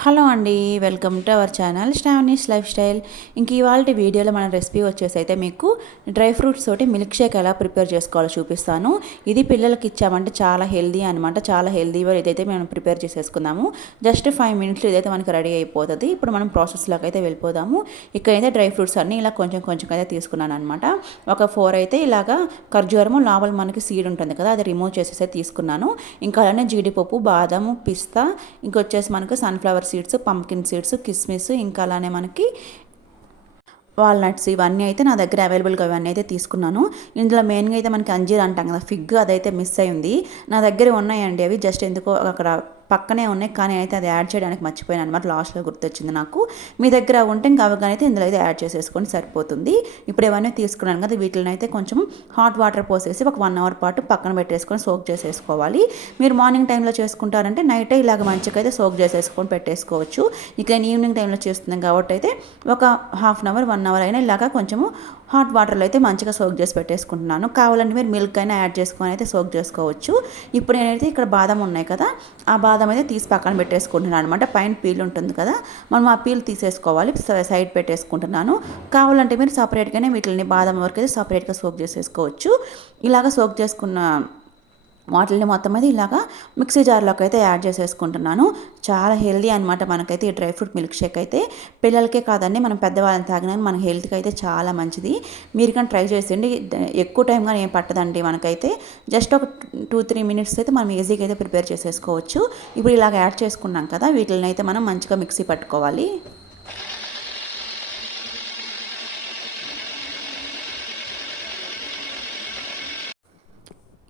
Hello అండి welcome to our channel స్టావనీస్ life style. ఇంక ఇవాళ వీడియోలో మన రెసిపీ వచ్చేసి అయితే మీకు డ్రై ఫ్రూట్స్ తోటి మిల్క్ షేక్ ఎలా ప్రిపేర్ చేసుకోవాలో చూపిస్తాను. ఇది పిల్లలకి ఇచ్చామంటే చాలా హెల్దీ అనమాట చాలా హెల్దీగా ఇదైతే మనం ప్రిపేర్ చేసేసుకుందాము. జస్ట్ ఫైవ్ మినిట్స్ ఇదైతే మనకి రెడీ అయిపోతుంది. ఇప్పుడు మనం ప్రాసెస్లోకి అయితే వెళ్ళిపోదాము. ఇక్కడైతే డ్రై ఫ్రూట్స్ అన్నీ ఇలా కొంచెం కొంచెం అయితే తీసుకున్నాను అనమాట ఒక ఫోర్ అయితే ఇలాగా ఖర్జూరము లోపల మనకి సీడ్ ఉంటుంది కదా అది రిమూవ్ చేసేసి తీసుకున్నాను. ఇంకా అలానే జీడిపప్పు బాదము పిస్తా ఇంకొచ్చేసి మనకు సన్ఫ్లవర్ సీడ్స్ పంకిన్ సీడ్స్ కిస్మిస్ ఇంకా అలానే మనకి వాల్నట్స్ ఇవన్నీ అయితే నా దగ్గర అవైలబుల్గా ఇవన్నీ అయితే తీసుకున్నాను. ఇందులో మెయిన్గా అయితే మనకి అంజీర్ అంటాం కదా ఫిగ్ అదైతే మిస్ అయింది నా దగ్గర ఉన్నాయండి అవి జస్ట్ ఎందుకో అక్కడ పక్కనే ఉన్నాయి కానీ అయితే అది యాడ్ చేయడానికి మర్చిపోయాను అనమాట లాస్ట్లో గుర్తొచ్చింది నాకు. మీ దగ్గర ఉంటే ఇంకా అవగానే అయితే ఇందులో అయితే యాడ్ చేసేసుకొని సరిపోతుంది. ఇప్పుడు ఏమైనా తీసుకున్నాను కదా వీటిని అయితే కొంచెం హాట్ వాటర్ పోసేసి ఒక వన్ అవర్ పాటు పక్కన పెట్టేసుకొని సోక్ చేసేసుకోవాలి. మీరు మార్నింగ్ టైంలో చేసుకుంటారంటే నైటే ఇలాగ మంచిగా అయితే సోక్ చేసేసుకొని పెట్టేసుకోవచ్చు. ఇక నేను ఈవినింగ్ టైంలో చేస్తున్నాం కాబట్టి అయితే ఒక half an hour one hour అయినా ఇలాగా కొంచెము హాట్ వాటర్లో అయితే మంచిగా సోక్ చేసి పెట్టేసుకుంటున్నాను. కావాలంటే మీరు మిల్క్ అయినా యాడ్ చేసుకొని అయితే సోక్ చేసుకోవచ్చు. ఇప్పుడు నేనైతే ఇక్కడ బాదం ఉన్నాయి కదా ఆ బాదం అయితే తీసి పక్కన పెట్టేసుకుంటున్నాను అనమాట పైన పీల్ ఉంటుంది కదా మనం ఆ పీల్ తీసేసుకోవాలి. సైడ్ పెట్టేసుకుంటున్నాను. కావాలంటే మీరు సపరేట్గానే వీటిని బాదం వరకు అయితే సపరేట్గా సోక్ చేసేసుకోవచ్చు. ఇలాగ సోక్ చేసుకున్న వాటిని మొత్తం అయితే ఇలాగా మిక్సీ జార్లోకి అయితే యాడ్ చేసేసుకుంటున్నాను. చాలా హెల్దీ అనమాట మనకైతే ఈ డ్రై ఫ్రూట్ మిల్క్ షేక్ అయితే. పిల్లలకే కాదండి మనం పెద్దవాళ్ళని తాగినా మన హెల్త్కి అయితే చాలా మంచిది. మీరు కానీ ట్రై చేసేయండి. ఎక్కువ టైం కానీ ఏం పట్టదండి మనకైతే. జస్ట్ ఒక టూ త్రీ మినిట్స్ అయితే మనం ఈజీగా అయితే ప్రిపేర్ చేసేసుకోవచ్చు. ఇప్పుడు ఇలాగ యాడ్ చేసుకున్నాం కదా వీటిని అయితే మనం మంచిగా మిక్సీ పట్టుకోవాలి.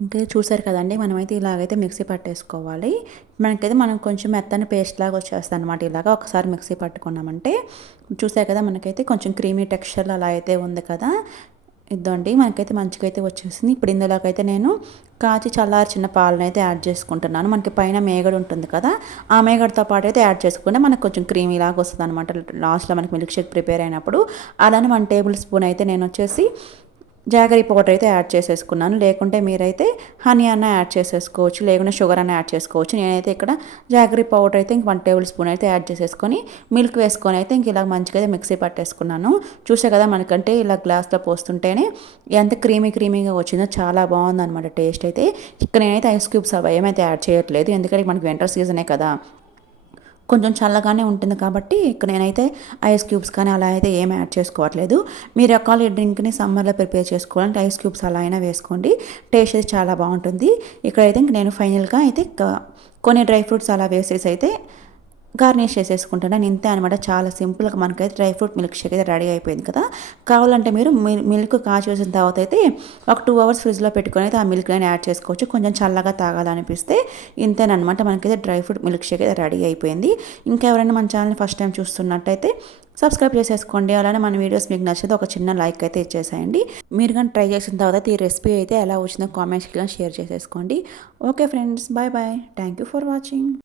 ఇంకా చూసారు కదండి మనమైతే ఇలాగైతే మిక్సీ పట్టేసుకోవాలి. మనకైతే మనం కొంచెం మెత్తని పేస్ట్ లాగా వచ్చేస్తుంది అనమాట ఇలాగా ఒకసారి మిక్సీ పట్టుకున్నామంటే చూసారు కదా మనకైతే కొంచెం క్రీమీ టెక్స్చర్ అలా అయితే ఉంది కదా. ఇద్దండి మనకైతే మంచిగా అయితే వచ్చేసింది. ఇప్పుడు ఇందులోకైతే నేను కాచి చల్లారి చిన్న పాలను అయితే యాడ్ చేసుకుంటున్నాను. మనకి పైన మేగడ ఉంటుంది కదా ఆ మేగడతో పాటు అయితే యాడ్ చేసుకుంటే మనకు కొంచెం క్రీమీ లాగా వస్తుంది అనమాట లాస్ట్లో మనకి మిల్క్ షేక్ ప్రిపేర్ అయినప్పుడు అలానే వన్ టేబుల్ స్పూన్ అయితే నేను వచ్చేసి జాగరీ పౌడర్ అయితే యాడ్ చేసేసుకున్నాను. లేకుంటే మీరైతే హనీ అన్న యాడ్ చేసేసుకోవచ్చు. లేకుంటే షుగర్ అన్న యాడ్ చేసుకోవచ్చు. నేనైతే ఇక్కడ జాగరీ పౌడర్ అయితే ఇంక వన్ టేబుల్ స్పూన్ అయితే యాడ్ చేసేసుకొని మిల్క్ వేసుకొని అయితే ఇంక ఇలా మంచిగా అయితే మిక్సీ పట్టేసుకున్నాను. చూసే కదా మనకంటే ఇలా గ్లాస్లో పోస్తుంటేనే ఎంత క్రీమీ క్రీమీగా వచ్చిందో చాలా బాగుందన్నమాట టేస్ట్ అయితే. ఇక్కడ నేనైతే ఐస్ క్యూబ్స్ అవి ఏమైతే యాడ్ చేయట్లేదు. ఎందుకంటే మనకి వింటర్ సీజనే కదా. కొంచెం చల్లగానే ఉంటుంది కాబట్టి ఇక్కడ నేనైతే ఐస్ క్యూబ్స్ కానీ అలా అయితే ఏం యాడ్ చేసుకోవట్లేదు. మీరు ఒకవేళ ఈ డ్రింక్ని సమ్మర్లో ప్రిపేర్ చేసుకోవాలంటే ఐస్ క్యూబ్స్ అలా అయినా వేసుకోండి. టేస్ట్ అయితే చాలా బాగుంటుంది. ఇక్కడైతే ఇంక నేను ఫైనల్గా అయితే కొన్ని డ్రై ఫ్రూట్స్ అలా వేసేసి అయితే గార్నిష్ చేసేసుకుంటున్నాను ఇంతే అనమాట చాలా సింపుల్గా మనకైతే డ్రై ఫ్రూట్ మిల్క్ షేక్ అయితే రెడీ అయిపోయింది కదా. కావాలంటే మీరు మిల్క్ కాచేసిన తర్వాత అయితే ఒక టూ అవర్స్ ఫ్రిడ్జ్లో పెట్టుకొని అయితే ఆ మిల్క్ అయినా యాడ్ చేసుకోవచ్చు. కొంచెం చల్లగా తాగాలనిపిస్తే ఇంతేనమాట మనకైతే డ్రై ఫ్రూట్ మిల్క్ షేక్ అయితే రెడీ అయిపోయింది. ఇంకా ఎవరైనా మన ఛానల్ని ఫస్ట్ టైం చూస్తున్నట్టయితే సబ్స్క్రైబ్ చేసేసుకోండి. అలానే మన వీడియోస్ మీకు నచ్చితే ఒక చిన్న లైక్ అయితే ఇచ్చేసేయండి. మీరు కానీ ట్రై చేసిన తర్వాత ఈ రెసిపీ అయితే ఎలా వచ్చిందో కామెంట్స్కి షేర్ చేసేసుకోండి. Okay friends bye bye. Thank you for watching.